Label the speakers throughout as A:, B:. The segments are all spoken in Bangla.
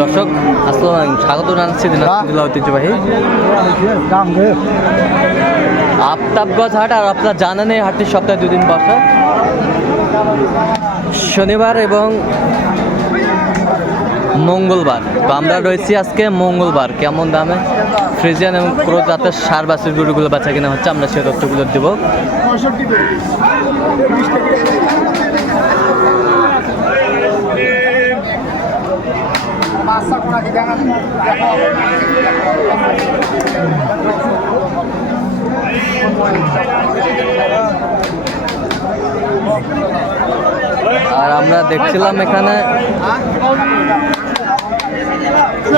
A: দর্শক আসসালামু স্বাগত জানাচ্ছি দিনাজপুর ঐতিহ্যবাহী আফতাবগঞ্জ হাট। আর আপনার জানেন এই হাটটি সপ্তাহে দুদিন বসে। শনিবার এবং মঙ্গলবার। তো আমরা রয়েছি আজকে মঙ্গলবার। কেমন দামে ফ্রিজিয়ান এবং ক্রো জাতের সার বাসের গরুগুলো বাচ্চা কিনা হচ্ছে আমরা সে তথ্যগুলো দেবো। আর আমরা দেখছিলাম এখানে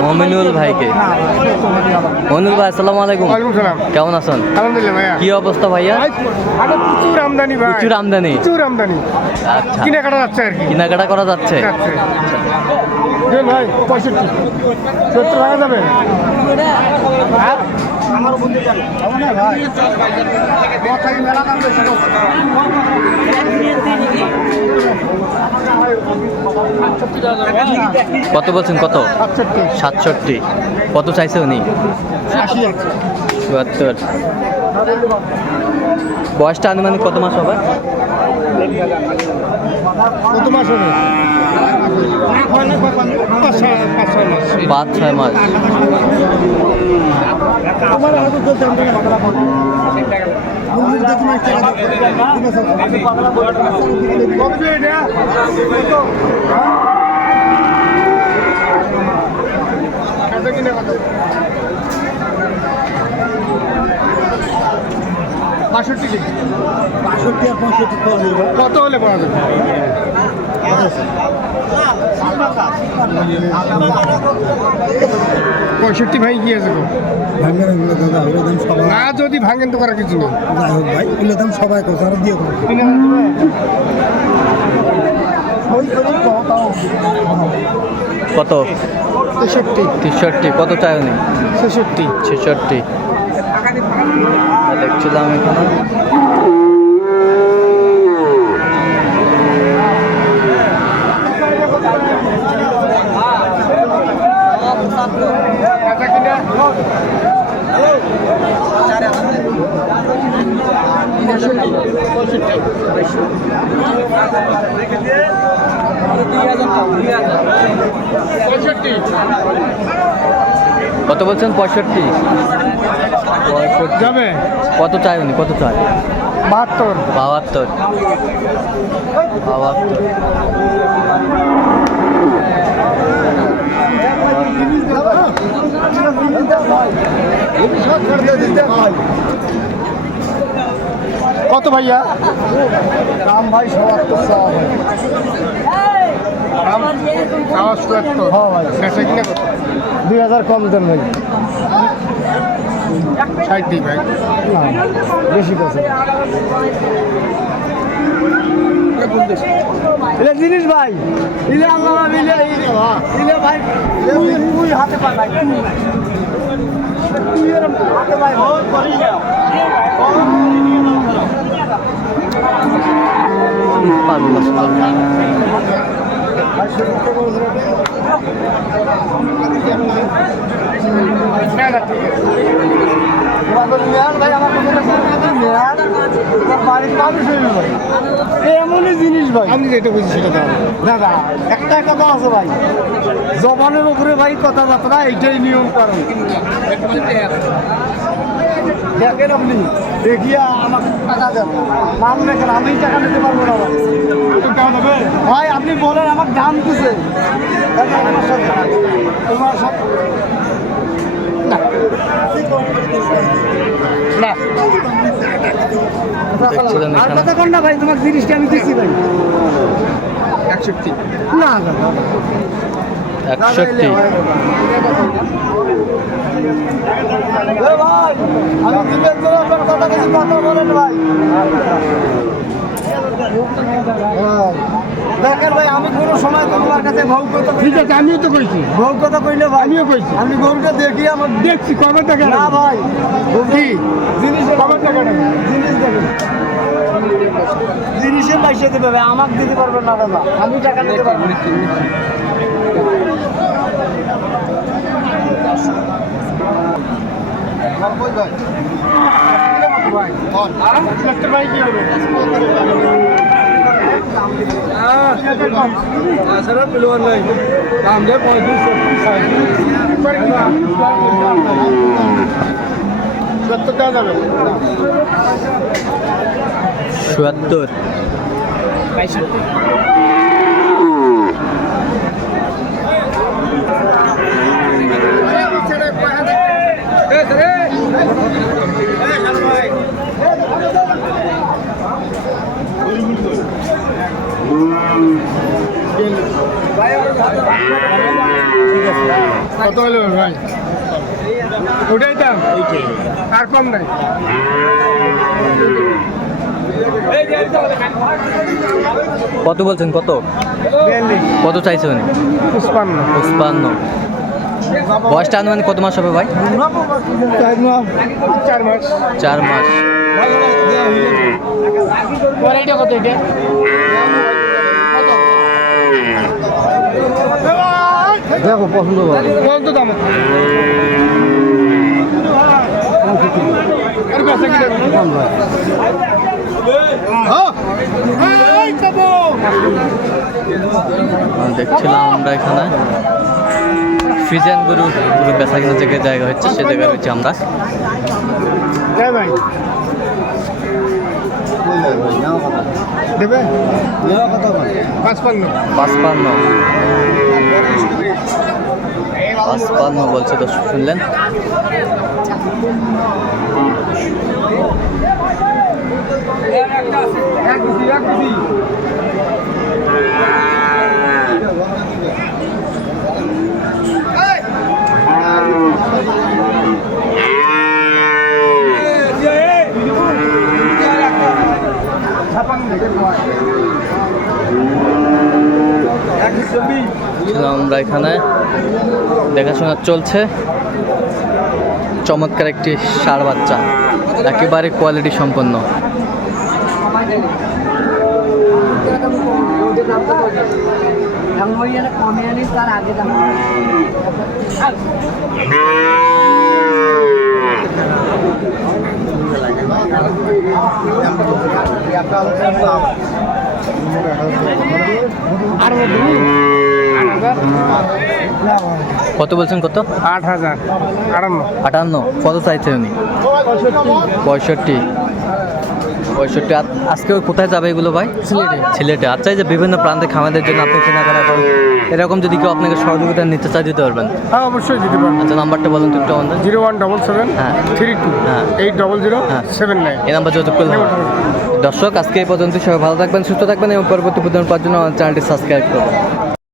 A: মমিনুল ভাইকে। মমিনুল ভাই আসসালামু আলাইকুম। কেমন আছেন? আলহামদুলিল্লাহ ভাইয়া। কি অবস্থা ভাইয়া?
B: প্রচুর আমদানি ভাই।
A: প্রচুর আমদানি।
B: প্রচুর আমদানি। আচ্ছা। কিনে যাচ্ছে আর কি। কেনাকাটা করা যাচ্ছে। ভাই পঁয়ষট্টি। সত্তর টাকা যাবে। হ্যাঁ?
A: কত বলছেন কত? সাতষট্টি। কত চাইছে উনি? চুয়াত্তর বয়সটা আনুমানিক কত মাস হবে?
B: কত মাস হবে?
A: পাঁচ ছয় মাস। পাঁচ
B: মুরগির দেখুন এক টাকা দাও।
C: কত? বাষট্টি কেজি।
B: হলে পাওয়া যাবে? পঁয়ষট্টি ভাই কি আছে না যদি ভাঙেন তো করার কিছু নেই। যাই হোক ভাই দাম সবাই কথা আর দিয়ে করো কত? তেষট্টি।
A: তেষট্টি কত চাই ছেষট্টি। ছেষট্টি। আর দেখছিলাম এখানে কত বলছেন? পঁয়ষট্টি।
B: পঁয়ষট্টি যাবে।
A: কত চাই উনি? কত চাই? বাহাত্তর। বাহাত্তর। বাহাত্তর।
B: কত ভাইয়া?
C: দাম ভাই সবাত্তর সব
B: আওয়াজ চুয়াত্তর
C: হ্যাঁ ভাই। বেচা কিনা কত দুই হাজার কম দেন ভাই। বেশি এটা জিনিস ভাই। ইলে আল্লাহ ইলে ইলে ভাই তুই হাতে পা ভাই তুই। তুই হাতে ভাই। বহুত করি না পারব এমনই জিনিস ভাই
B: আমি যেটা বুঝি সেটা
C: দাদা একটা কথা আছে ভাই জবানের উপরে ভাই কথাবার্তা এইটাই নিয়ম কারণ দেখেন আপনি দেখিয়া আমাকে টাকা দেন নাম লেখেন আমি টাকা নিতে পারব না। ভাই আপনি বলেন আমার দাম দিছে দেখেন তোমার সাথে আর কথা কর না ভাই তোমার জিনিসটা আমি দিচ্ছি ভাই। একষট্টি। না একষট্টি। ভাই আমি দিবেন আপনার কথা কিছু কথা বলেন ভাই। দেখেন ভাই আমি কোনো সময় তোমার কাছে ভৌগত
B: ঠিক আছে আমিও তো করেছি
C: ভৌগত কইলে ভাই। আমিও করেছি আমি গরুকে দেখি আমার
B: দেখছি কবে টাকা না ভাই। বুঝি জিনিস কবে টাকা
C: জিনিস দেখেন জিনিসের পয়সা দিতে হবে আমাকে দিতে পারবেন না দাদা। আমি টাকা নিতে পারব ভাই।
A: তাছাড়া পেলোয়ার নাই দাম দেয় পঁয়ত্রিশ সত্তর। দেওয়া যাবে চুয়াত্তর
B: কত হলো ভাই? ওটাই দাম আর কম নাই।
A: কত বলছেন? কত? কত চাইছেন পুষ্পান্ন পঁচপান্ন। বয়সটা আনুমানিক কত মাস হবে ভাই? চার মাস। চার মাস।
C: এটা কত এটা? দেখো পছন্দ
B: কত দাম?
A: আহ, দেখছিলাম আমরা এখানে। ফ্রিজেন গরু বেচা কিনা জায়গায় জায়গা হচ্ছে সে জায়গায় রয়েছে আমরা।
B: হ্যাঁ দেবে? পাঁচপান্ন।
A: পাঁচপান্ন। পাঁচপান্ন বলছে তো শুনলেন? এক আমরা এখানে দেখাশোনা চলছে। চমৎকার একটি সার বাচ্চা একেবারে কোয়ালিটি সম্পন্ন। কত বলছেন কত?
B: আট হাজার আটান্ন।
A: আটান্ন। কত চাইছেন উনি? পঁয়ষট্টি। পঁয়ষট্টি। আজ- আজকে কোথায় যাবে এগুলো ভাই? সিলেটে। সিলেটে। আচ্ছা যে বিভিন্ন প্রান্তে খামাদের জন্য আপনি কেনাকাটা করেন এরকম যদি কেউ আপনাকে সহযোগিতা নিতে চায় দিতে পারবেন।
B: হ্যাঁ অবশ্যই দিতে পারব।
A: আচ্ছা নাম্বারটা বলুন তো একটু আমাদের।
B: জিরো ওয়ান ডবল সেভেন হ্যাঁ। থ্রি টু হ্যাঁ। এইট ডবল জিরো হ্যাঁ। Seven nine.
A: এই নাম্বার যোগাযোগ করলে দর্শক আজকে এই পর্যন্ত সবাই ভালো থাকবেন সুস্থ থাকবেন এবং পরবর্তী প্রদান পাওয়ার জন্য আমার চ্যানেলটি সাবস্ক্রাইব করবেন